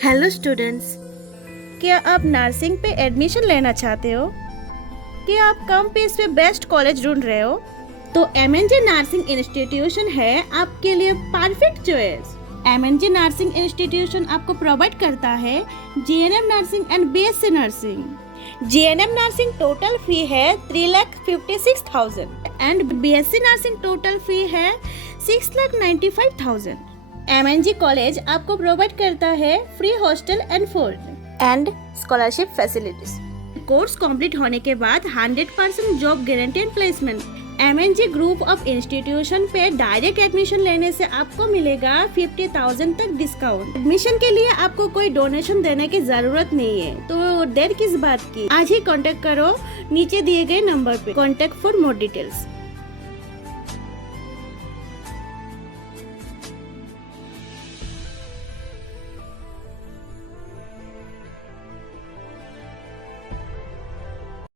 Hello students, क्या आप nursing पे एडमिशन लेना चाहते हो? क्या आप कम फीस पे बेस्ट कॉलेज ढूंढ रहे हो? तो एमएनजे नर्सिंग इंस्टीट्यूशन है आपके लिए perfect choice. MNJ nursing institution आपको प्रोवाइड करता है GNM nursing and BSc nursing. GNM nursing total fee है 3,56,000 and BSc nursing total fee है 6,95,000। एमएनजी कॉलेज आपको प्रोवाइड करता है free hostel and food and scholarship facilities. Course complete होने के बाद 100% job guaranteed placement. MNG group of institution पे direct admission लेने से आपको मिलेगा 50,000 तक डिस्काउंट। एडमिशन के लिए आपको कोई डोनेशन देने की जरूरत नहीं है, तो देर किस बात की, आज ही कांटेक्ट करो नीचे दिए गए नंबर पे। Contact for more details.